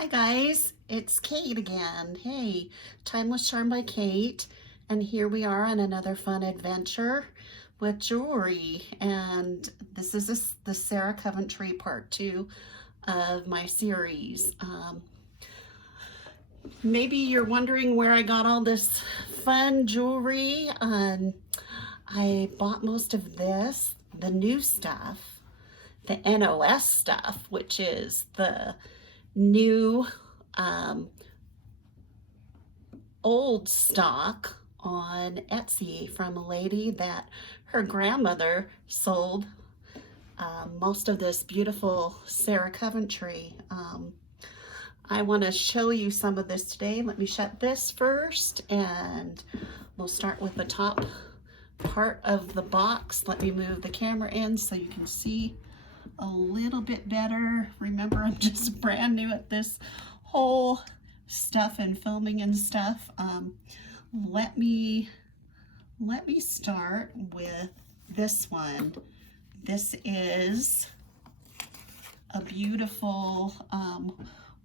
Hi guys, it's Kate again. Hey, Timeless Charm by Kate, and here we are on another fun adventure with jewelry. And this is the Sarah Coventry part 2 of my series. Maybe you're wondering where I got all this fun jewelry. I bought most of this, the new stuff, the NOS stuff, which is the new old stock on Etsy from a lady that her grandmother sold most of this beautiful Sarah Coventry. I want to show you some of this today. Let me shut this first and we'll start with the top part of the box. Let me move the camera in so you can see a little bit better. Remember, I'm just brand new at this whole stuff and filming and stuff. Let me start with this one. This is a beautiful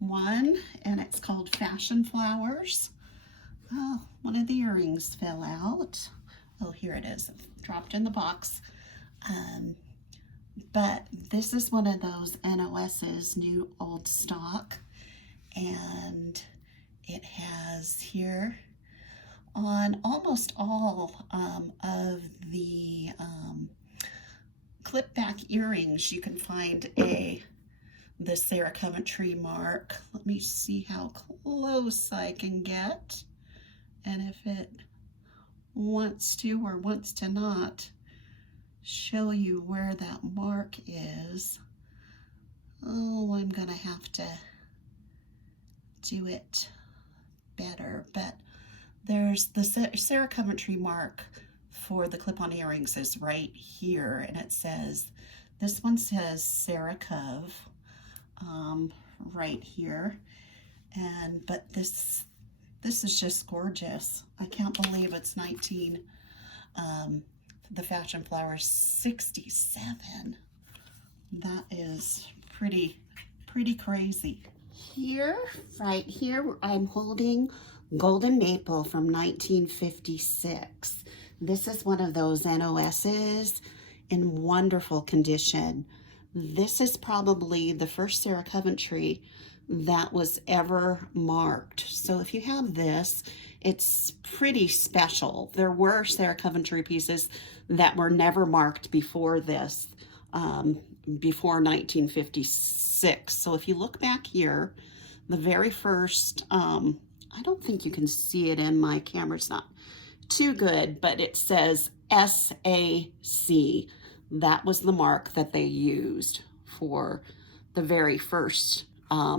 one, and it's called Fashion Flowers. Oh, one of the earrings fell out. Oh, here it is, dropped in the box. But this is one of those NOS's new old stock, and it has here on almost all of the clip back earrings you can find the Sarah Coventry mark. Let me see how close I can get, and if it wants to or wants to not show you where that mark is. Oh, I'm gonna have to do it better, but there's the Sarah Coventry mark for the clip-on earrings is right here, and it says, this one says Sarah Cove right here, and but this is just gorgeous. I can't believe it's the Fashion Flowers 67. That is pretty crazy. Here, right here, I'm holding Golden Maple from 1956. This is one of those NOS's in wonderful condition. This is probably the first Sarah Coventry that was ever marked. So if you have this, it's pretty special. There were Sarah Coventry pieces that were never marked before this, before 1956. So if you look back here, the very first, I don't think you can see it in my camera, it's not too good, but it says SAC. That was the mark that they used for the very first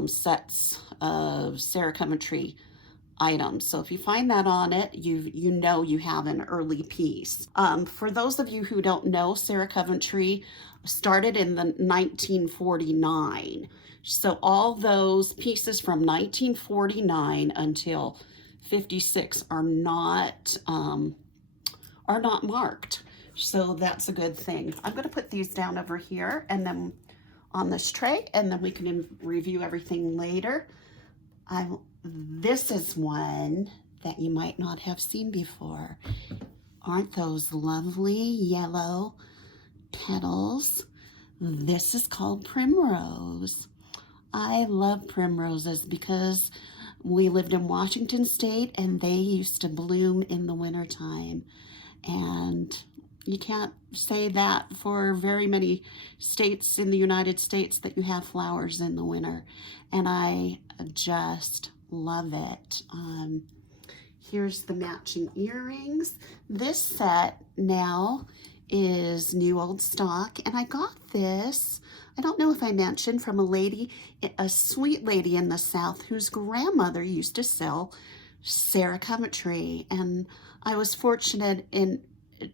sets of Sarah Coventry items. So if you find that on it, you know you have an early piece. For those of you who don't know, Sarah Coventry started in the 1949. So all those pieces from 1949 until 56 are not marked. So that's a good thing. I'm going to put these down over here and then on this tray, and then we can review everything later. This is one that you might not have seen before. Aren't those lovely yellow petals? This is called Primrose. I love primroses because we lived in Washington State and they used to bloom in the wintertime. And you can't say that for very many states in the United States that you have flowers in the winter. And I just love it. Here's the matching earrings. This set now is new old stock, and I got this, I don't know if I mentioned, from a lady, a sweet lady in the South whose grandmother used to sell Sarah Coventry, and I was fortunate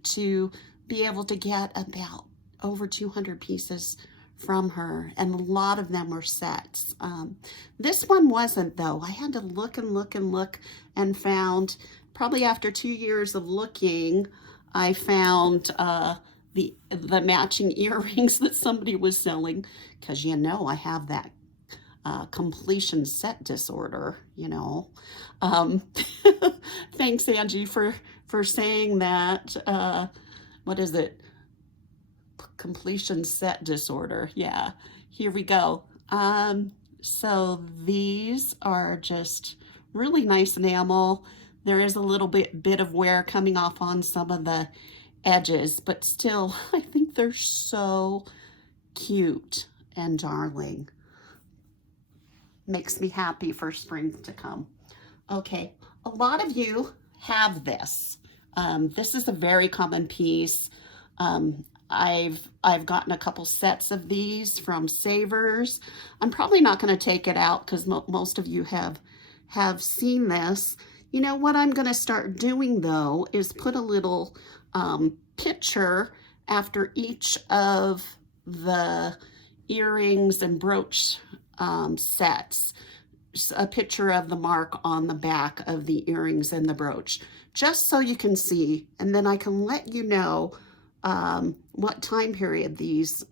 to be able to get about over 200 pieces from her, and a lot of them were sets. This one wasn't, though. I had to look and look and look, and found, probably after 2 years of looking, I found the matching earrings that somebody was selling, because you know I have that completion set disorder, you know. Thanks, Angie, for saying that. What is it? Completion set disorder. Yeah, here we go. So these are just really nice enamel. There is a little bit of wear coming off on some of the edges, but still, I think they're so cute and darling. Makes me happy for spring to come. Okay, a lot of you have this. This is a very common piece. I've gotten a couple sets of these from Savers. I'm probably not going to take it out because most of you have seen this. You know what I'm going to start doing though is put a little picture after each of the earrings and brooch sets. A picture of the mark on the back of the earrings and the brooch, just so you can see, and then I can let you know what time period these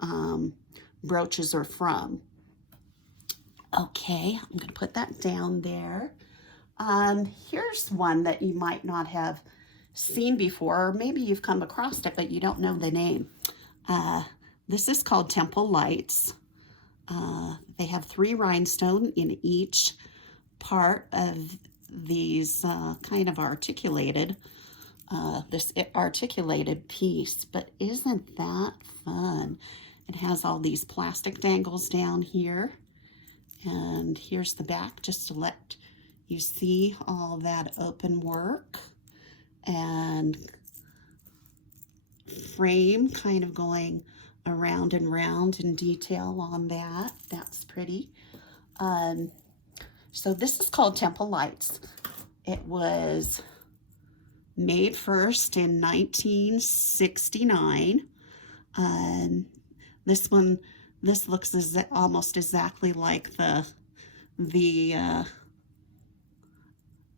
brooches are from. Okay, I'm going to put that down there. Here's one that you might not have seen before, or maybe you've come across it, but you don't know the name. This is called Temple Lights. They have 3 rhinestones in each part of these kind of articulated, this articulated piece, but isn't that fun? It has all these plastic dangles down here, and here's the back just to let you see all that open work, and frame kind of going around and round in detail on that. That's pretty. So this is called Temple Lights. It was made first in 1969. This looks almost exactly like the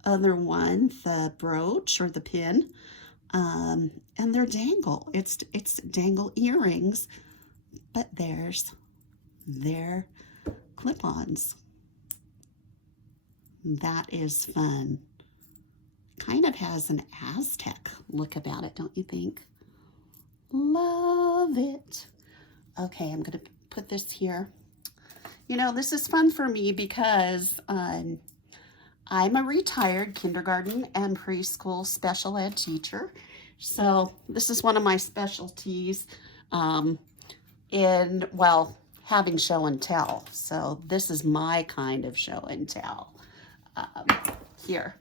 other one, the brooch or the pin. And they're dangle. It's dangle earrings, but they're clip-ons. That is fun. Kind of has an Aztec look about it, don't you think? Love it. Okay, I'm going to put this here. You know, this is fun for me because I'm a retired kindergarten and preschool special ed teacher. So this is one of my specialties in, well, having show and tell. So this is my kind of show and tell. Here,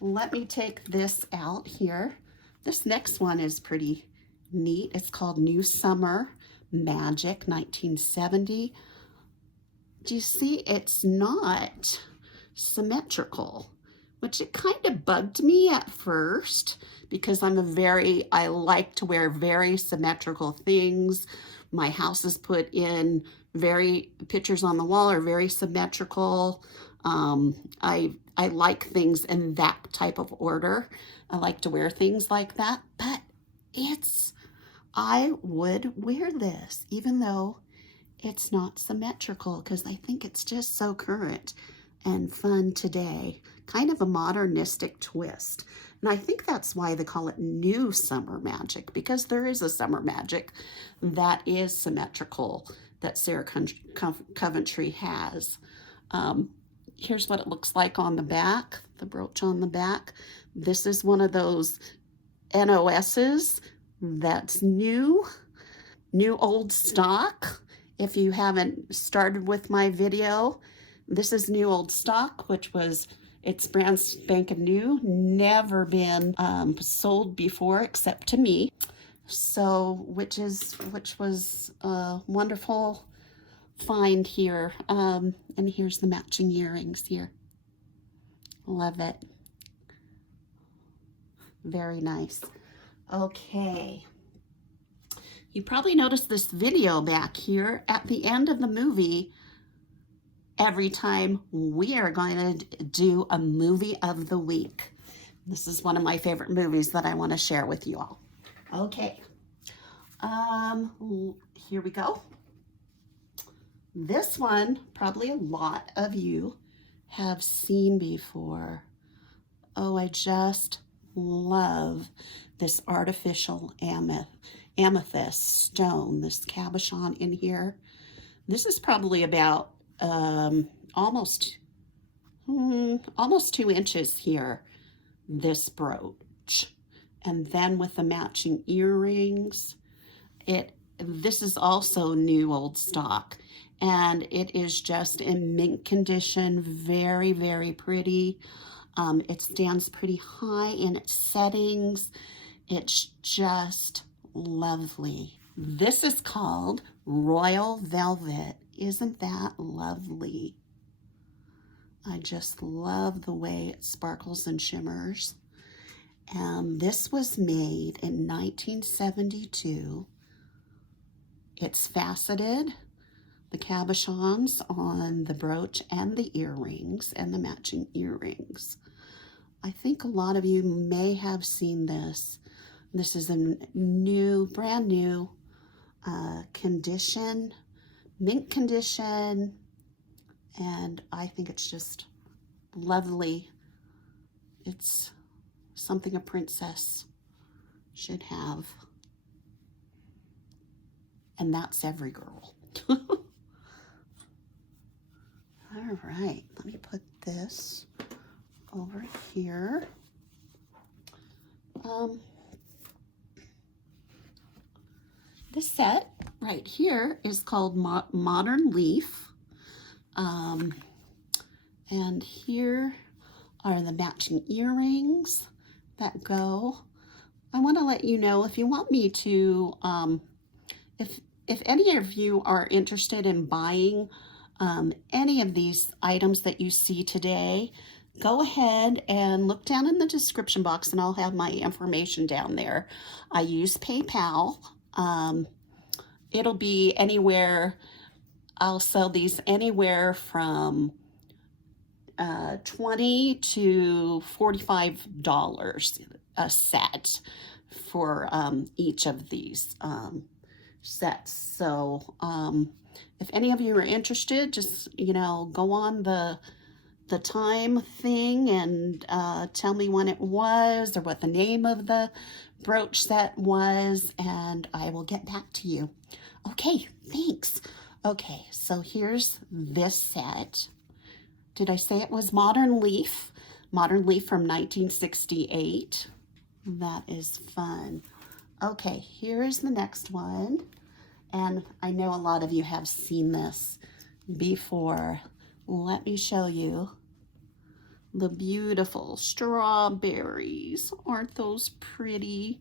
let me take this out here. This next one is pretty neat. It's called New Summer Magic 1970. Do you see it's not symmetrical, which it kind of bugged me at first because I like to wear very symmetrical things. My house is put in pictures on the wall are very symmetrical. I like things in that type of order. I like to wear things like that, but I would wear this even though it's not symmetrical because I think it's just so current and fun today. Kind of a modernistic twist. And I think that's why they call it New Summer Magic, because there is a summer magic that is symmetrical that Sarah Coventry has. Here's what it looks like on the back, the brooch on the back. This is one of those NOSs that's new old stock. If you haven't started with my video, this is new old stock, it's brand spanking new, never been sold before except to me. So, which was a wonderful find here. And here's the matching earrings here. Love it. Very nice. Okay. You probably noticed this video back here at the end of the movie. Every time we are going to do a movie of the week. This is one of my favorite movies that I want to share with you all. Okay. Here we go. This one, probably a lot of you have seen before. Oh, I just love this artificial amethyst stone, this cabochon in here. This is probably about almost 2 inches here, this brooch. And then with the matching earrings, this is also new old stock, and it is just in mint condition, very, very pretty. It stands pretty high in its settings. It's just lovely. This is called Royal Velvet. Isn't that lovely? I just love the way it sparkles and shimmers. This was made in 1972. It's faceted, the cabochons on the brooch and the earrings and the matching earrings. I think a lot of you may have seen this. This is a brand new condition, mint condition, and I think it's just lovely. It's something a princess should have. And that's every girl. All right, let me put this over here. This set right here is called Modern Leaf. And here are the matching earrings that go. I want to let you know, if you want me to, if any of you are interested in buying any of these items that you see today, go ahead and look down in the description box and I'll have my information down there. I use PayPal. It'll be anywhere, I'll sell these anywhere from $20 to $45 a set for each of these sets. So if any of you are interested, just, you know, go on the time thing and tell me when it was or what the name of the brooch set was, and I will get back to you. Okay, thanks. Okay, so here's this set. Did I say it was Modern Leaf? Modern Leaf from 1968. That is fun. Okay, here's the next one. And I know a lot of you have seen this before. Let me show you the beautiful strawberries. Aren't those pretty?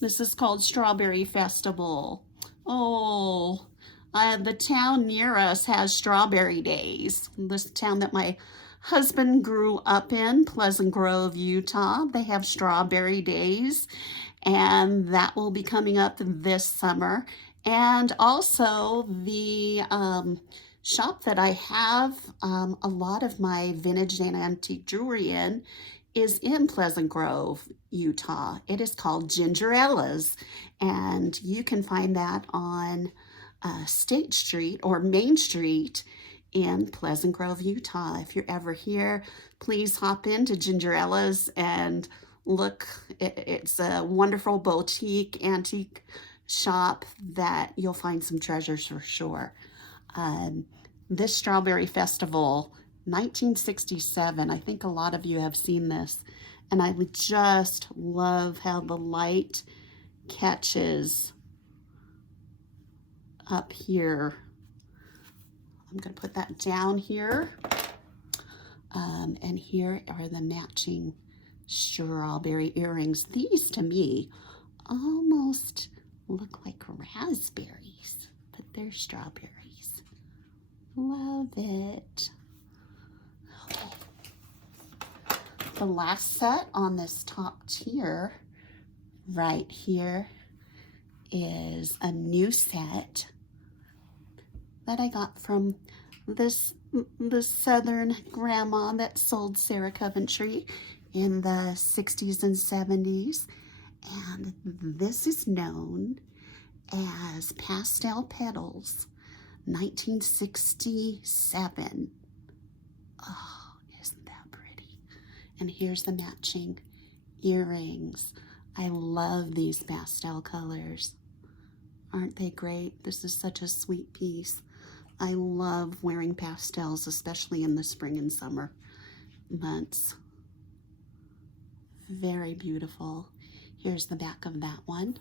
This is called Strawberry Festival. Oh, the town near us has strawberry days. This town that my husband grew up in, Pleasant Grove, Utah, they have strawberry days, and that will be coming up this summer. And also the shop that I have a lot of my vintage and antique jewelry in is in Pleasant Grove, Utah. It is called Gingerella's, and you can find that on State Street or Main Street in Pleasant Grove, Utah. If you're ever here, please hop into Gingerella's and look. It's a wonderful boutique antique shop that you'll find some treasures for sure. This Strawberry Festival, 1967, I think a lot of you have seen this, and I would just love how the light catches up here. I'm going to put that down here. And here are the matching strawberry earrings. These to me almost look like raspberries, but they're strawberries. Love it. Okay. The last set on this top tier right here is a new set that I got from the Southern grandma that sold Sarah Coventry in the 60s and 70s. And this is known as Pastel Petals 1967. Oh, isn't that pretty? And here's the matching earrings. I love these pastel colors. Aren't they great? This is such a sweet piece. I love wearing pastels, especially in the spring and summer months. Very beautiful. Here's the back of that one.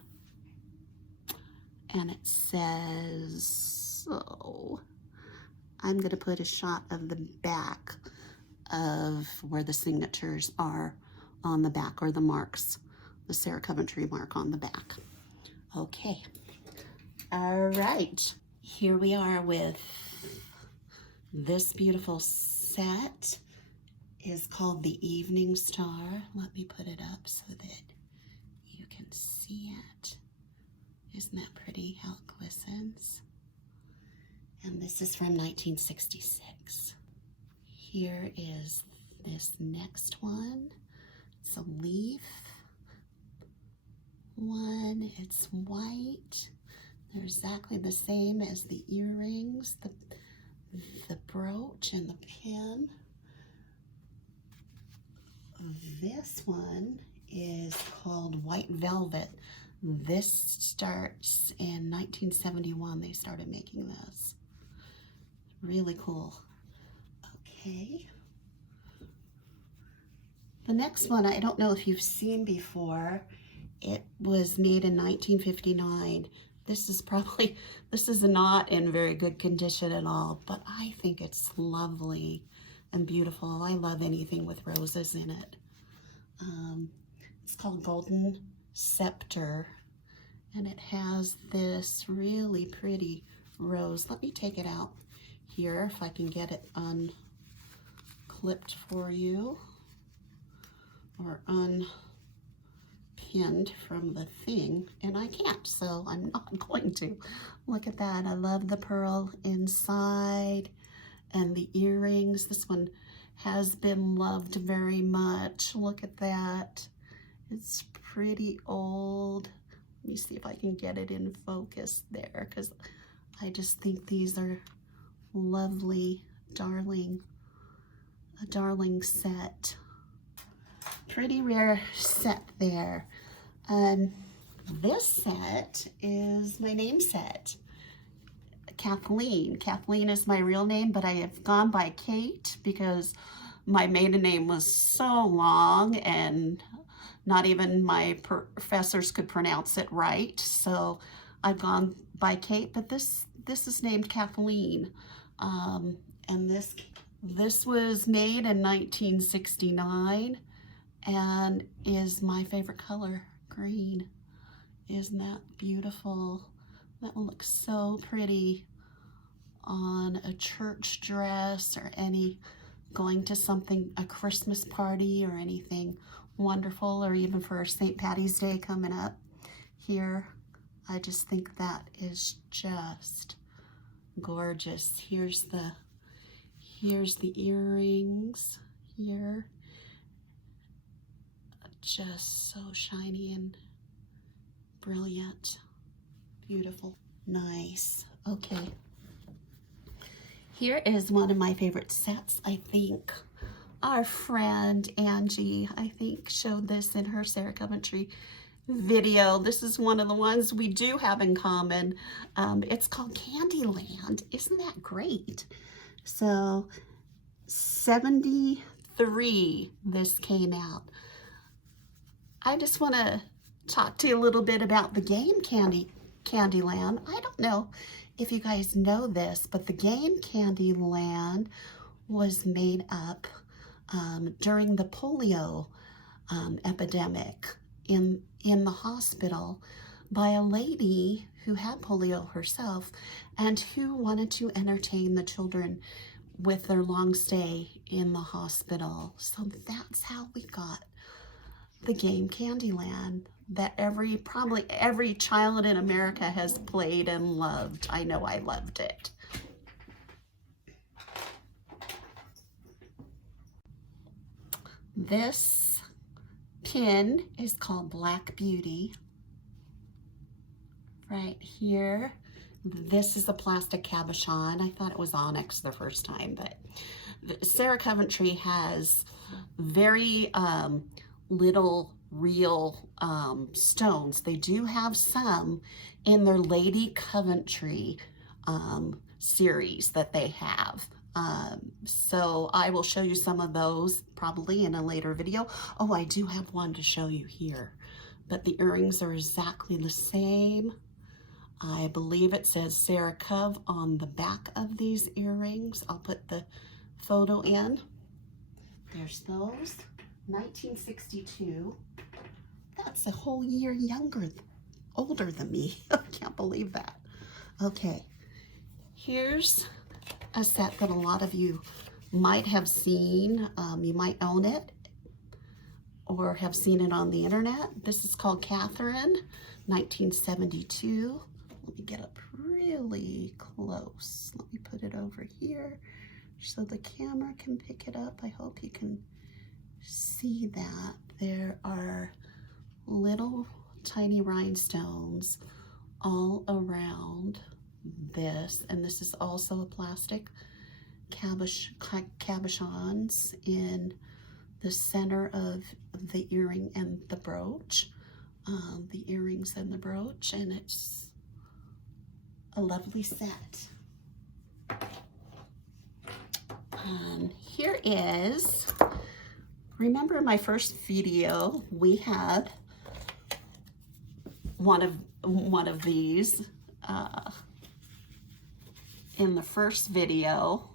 And it says, oh, I'm going to put a shot of the back of where the signatures are on the back, or the marks, the Sarah Coventry mark on the back. Okay. All right. Here we are with this beautiful set. Is called the Evening Star. Let me put it up so that you can see it. Isn't that pretty how it glistens? And this is from 1966. Here is this next one. It's a leaf one. It's white. They're exactly the same as the earrings, the brooch and the pin. This one is called White Velvet. This starts in 1971. They started making this. Really cool. Okay. The next one, I don't know if you've seen before. It was made in 1959. This is not in very good condition at all, but I think it's lovely and beautiful. I love anything with roses in it. It's called Golden Scepter, and it has this really pretty rose. Let me take it out here if I can get it unclipped for you, or unpinned from the thing, and I can't, so I'm not going to. Look at that. I love the pearl inside and the earrings. This one has been loved very much. Look at that. It's pretty old. Let me see if I can get it in focus there, because I just think these are lovely, darling, a darling set. Pretty rare set there. This set is my name set. Kathleen. Kathleen is my real name, but I have gone by Kate because my maiden name was so long and not even my professors could pronounce it right. So I've gone by Kate, but this is named Kathleen. And this was made in 1969 and is my favorite color, green. Isn't that beautiful? That one looks so pretty on a church dress or going to a Christmas party or anything wonderful, or even for St. Patty's Day coming up here. I just think that is just gorgeous. Here's the earrings here. Just so shiny and brilliant. Beautiful. Nice. Okay. Here is one of my favorite sets. I think our friend Angie, I think, showed this in her Sarah Coventry video. This is one of the ones we do have in common. It's called Candyland. Isn't that great? So 73 this came out. I just want to talk to you a little bit about the game Candyland. I don't know if you guys know this, but the game Candyland was made up during the polio epidemic in the hospital by a lady who had polio herself and who wanted to entertain the children with their long stay in the hospital. So that's how we got the game Candyland that probably every child in America has played and loved. I know I loved it. This pin is called Black Beauty. Right here This is a plastic cabochon. I thought it was onyx the first time, but Sarah Coventry has very little real stones. They do have some in their Lady Coventry series that they have. So I will show you some of those probably in a later video. Oh, I do have one to show you here, but the earrings are exactly the same. I believe it says Sarah Cove on the back of these earrings. I'll put the photo in. There's those. 1962. That's a whole year older than me. I can't believe that. Okay, here's a set that a lot of you might have seen. You might own it or have seen it on the internet. This is called Catherine, 1972. Let me get up really close. Let me put it over here so the camera can pick it up. I hope you can see that. There are little tiny rhinestones all around this, and this is also a plastic cabochons in the center of the earring and the brooch, the earrings and the brooch, and it's a lovely set. Here is, remember in my first video we had one of these in the first video.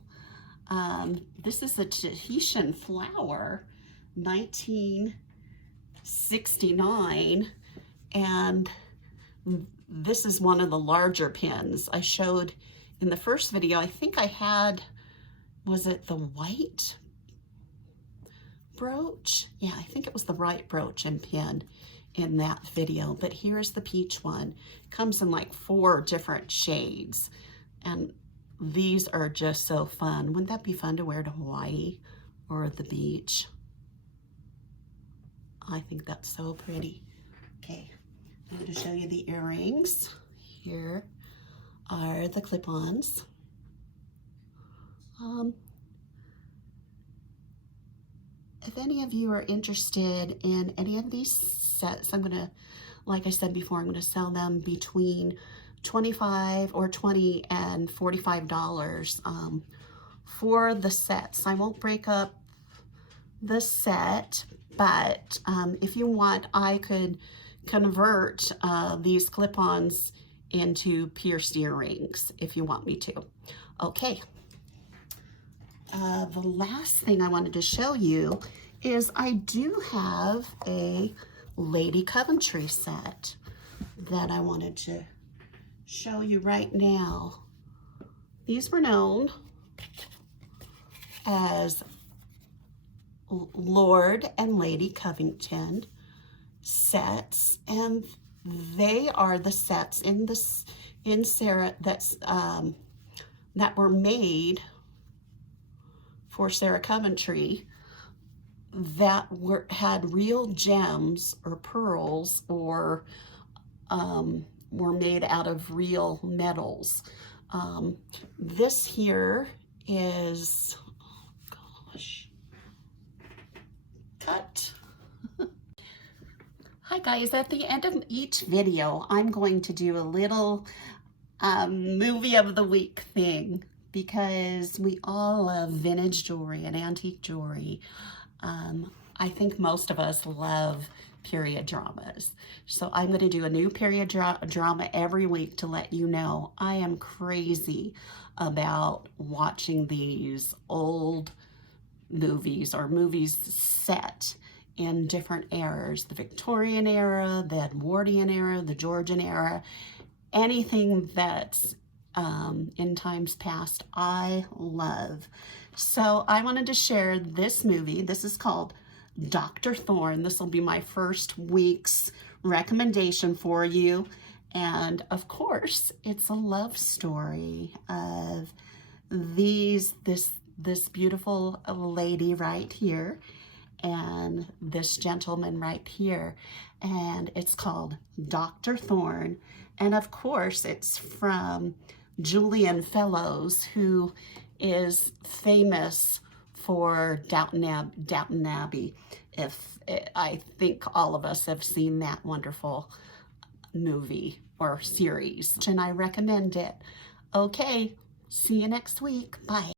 This is the Tahitian flower, 1969, and this is one of the larger pins. I showed in the first video, I think I had, was it the white brooch? Yeah, I think it was the white brooch and pin in that video, but here's the peach one. Comes in like 4 different shades, and these are just so fun. Wouldn't that be fun to wear to Hawaii or the beach? I think that's so pretty. Okay, I'm going to show you the earrings. Here are the clip-ons. If any of you are interested in any of these sets, I'm gonna, like I said before, I'm gonna sell them between $25 or $20 and $45 for the sets. I won't break up the set, but if you want, I could convert these clip-ons into pierced earrings if you want me to. Okay. The last thing I wanted to show you is I do have a Lady Coventry set that I wanted to show you right now. These were known as Lord and Lady Covington sets, and they are the sets in Sarah that were made for Sarah Coventry that had real gems or pearls, or were made out of real metals. This here is, oh gosh, cut. Hi guys, at the end of each video, I'm going to do a little movie of the week thing, because we all love vintage jewelry and antique jewelry. I think most of us love period dramas. So I'm going to do a new period drama every week to let you know I am crazy about watching these old movies, or movies set in different eras, the Victorian era, the Edwardian era, the Georgian era, anything that's in times past, I love. So I wanted to share this movie. This is called Dr. Thorne. This will be my first week's recommendation for you. And of course, it's a love story of this beautiful lady right here and this gentleman right here. And it's called Dr. Thorne. And of course, it's from Julian Fellows, who is famous for Downton Abbey. I think all of us have seen that wonderful movie or series, and I recommend it. Okay, see you next week. Bye.